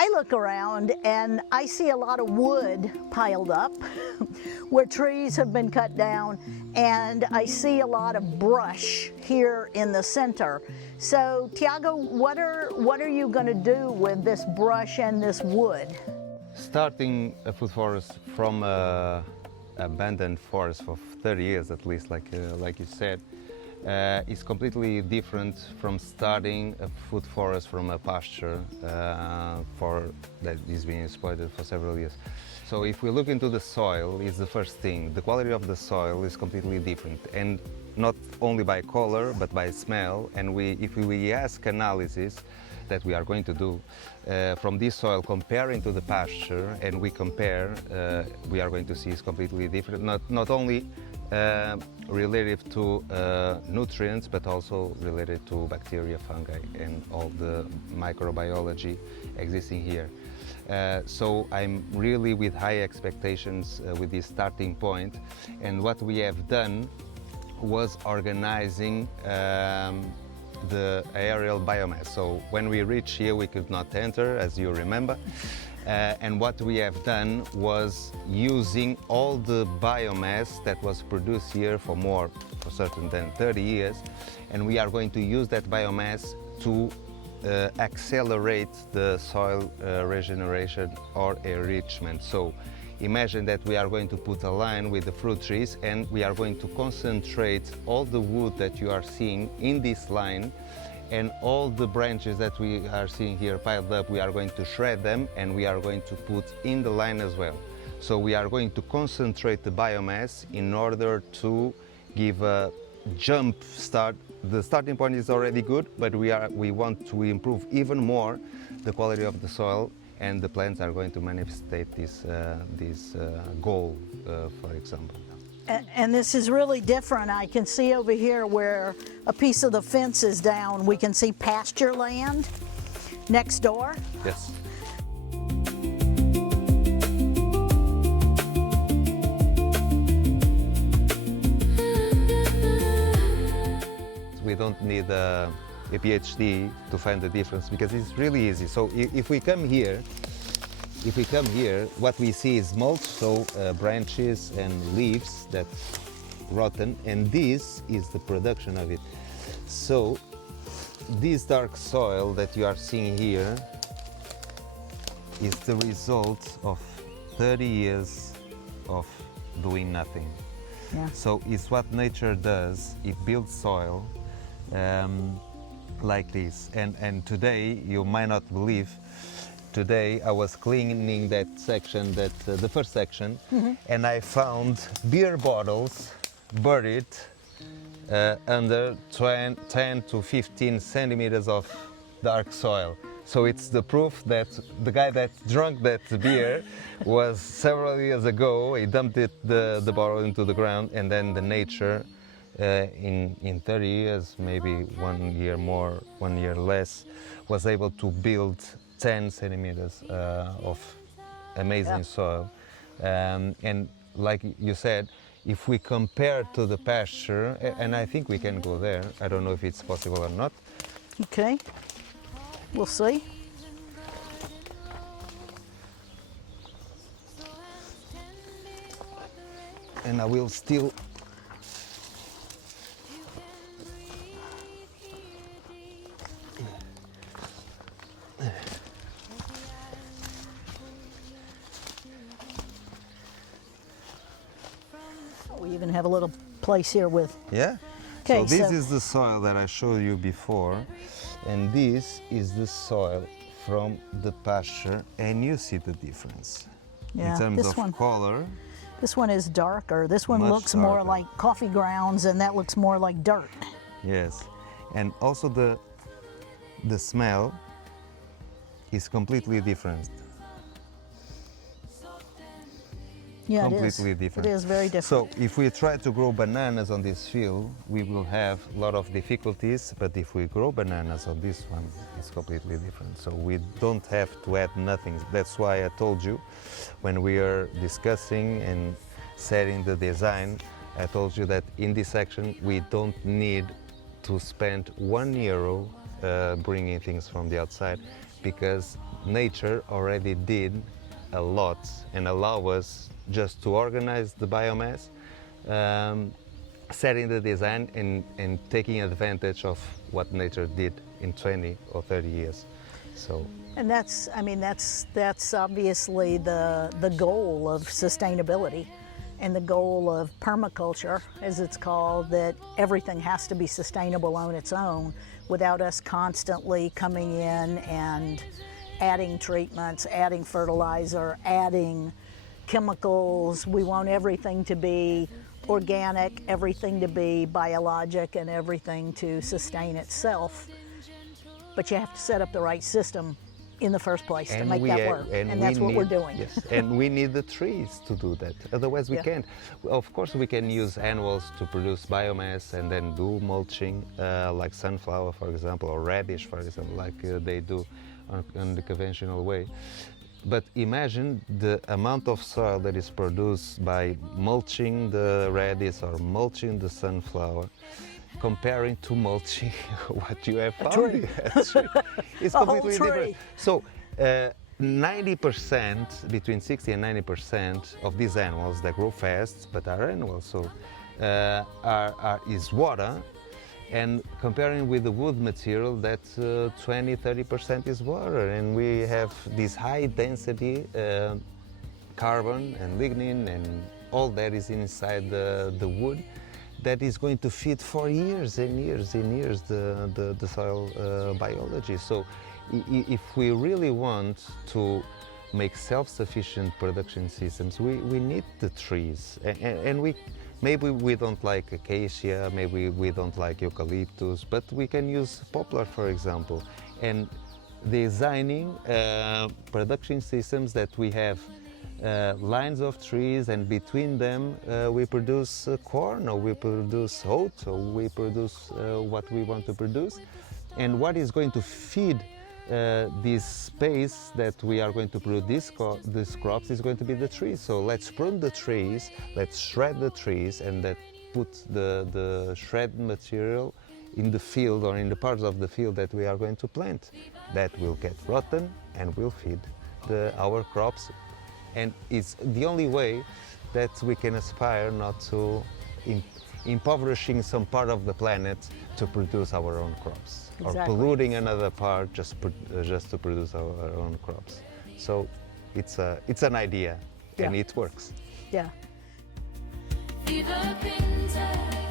I look around and I see a lot of wood piled up where trees have been cut down, and I see a lot of brush here in the center. So Tiago, what are you going to do with this brush and this wood? Starting a food forest from abandoned forest for 30 years at least, like you said, is completely different from starting a food forest from a pasture that is being exploited for several years. So if we look into the soil, is the first thing. The quality of the soil is completely different, and not only by color but by smell. And if we ask analysis that we are going to do from this soil comparing to the pasture, and we compare, we are going to see it's completely different. Not only related to nutrients, but also related to bacteria, fungi, and all the microbiology existing here. So I'm really with high expectations with this starting point, and what we have done was organizing the aerial biomass. So when we reached here, we could not enter, as you remember. And what we have done was using all the biomass that was produced here for certain than 30 years, and we are going to use that biomass to accelerate the soil regeneration or enrichment. So imagine that we are going to put a line with the fruit trees, and we are going to concentrate all the wood that you are seeing in this line, and all the branches that we are seeing here piled up, we are going to shred them and we are going to put in the line as well. So we are going to concentrate the biomass in order to give a jump start. The starting point is already good, but we want to improve even more the quality of the soil, and the plants are going to manifestate this goal, for example. And this is really different. I can see over here where a piece of the fence is down, we can see pasture land next door. Yes. We don't need a PhD to find the difference, because it's really easy. So if we come here, what we see is mulch, so branches and leaves that's rotten, and this is the production of it. So this dark soil that you are seeing here is the result of 30 years of doing nothing. Yeah. So it's what nature does. It builds soil like this. And today, you might not believe, today I was cleaning that section, the first section, and I found beer bottles buried under 10 to 15 centimeters of dark soil. So it's the proof that the guy that drank that beer was several years ago, he dumped the bottle into the ground, and then the nature in 30 years, maybe 1 year more, 1 year less, was able to build 10 centimeters of amazing soil. And like you said, if we compare to the pasture, and I think we can go there, I don't know if it's possible or not. Okay, we'll see. And I will still We even have a little place here with... Yeah? Okay, so this is the soil that I showed you before, and this is the soil from the pasture, and you see the difference. Yeah, in terms this of one, color. This one is darker. This one Much looks more darker. like coffee grounds, and that looks more like dirt. Yes, and also the smell is completely different. Yeah, Completely it is. different. It is very different. So if we try to grow bananas on this field, we will have a lot of difficulties, but if we grow bananas on this one, it's completely different. So we don't have to add nothing. That's why I told you, when we are discussing and setting the design, I told you that in this section, we don't need to spend €1 bringing things from the outside, because nature already did a lot and allow us just to organize the biomass, setting the design and taking advantage of what nature did in 20 or 30 years. So, and that's, I mean, that's obviously the goal of sustainability and the goal of permaculture, as it's called, that everything has to be sustainable on its own without us constantly coming in and adding treatments, adding fertilizer, adding chemicals. We want everything to be organic, everything to be biologic, and everything to sustain itself. But you have to set up the right system in the first place to make that work, and that's what we're doing. Yes, and we need the trees to do that, otherwise we can't. Of course we can use annuals to produce biomass and then do mulching, like sunflower, for example, or radish, for example, like they do on the conventional way. But imagine the amount of soil that is produced by mulching the radish or mulching the sunflower, comparing to mulching what you have found. It's completely different. So 90%, between 60 and 90% of these animals that grow fast but are annuals, so is water. And comparing with the wood material, that 20-30% is water, and we have this high density carbon and lignin and all that is inside the wood that is going to feed for years and years and years the soil biology. So if we really want to make self-sufficient production systems, we need the trees, and maybe we don't like acacia, maybe we don't like eucalyptus, but we can use poplar, for example, and designing production systems that we have lines of trees, and between them we produce corn, or we produce oats, or we produce what we want to produce. And what is going to feed this space that we are going to produce these crops is going to be the trees. So let's prune the trees, let's shred the trees, and that put the shred material in the field or in the parts of the field that we are going to plant. That will get rotten and will feed our crops. And it's the only way that we can aspire not to impoverishing some part of the planet to produce our own crops, or polluting another part just to produce our own crops. So it's an idea, and it works. Yeah. Viva Quinta.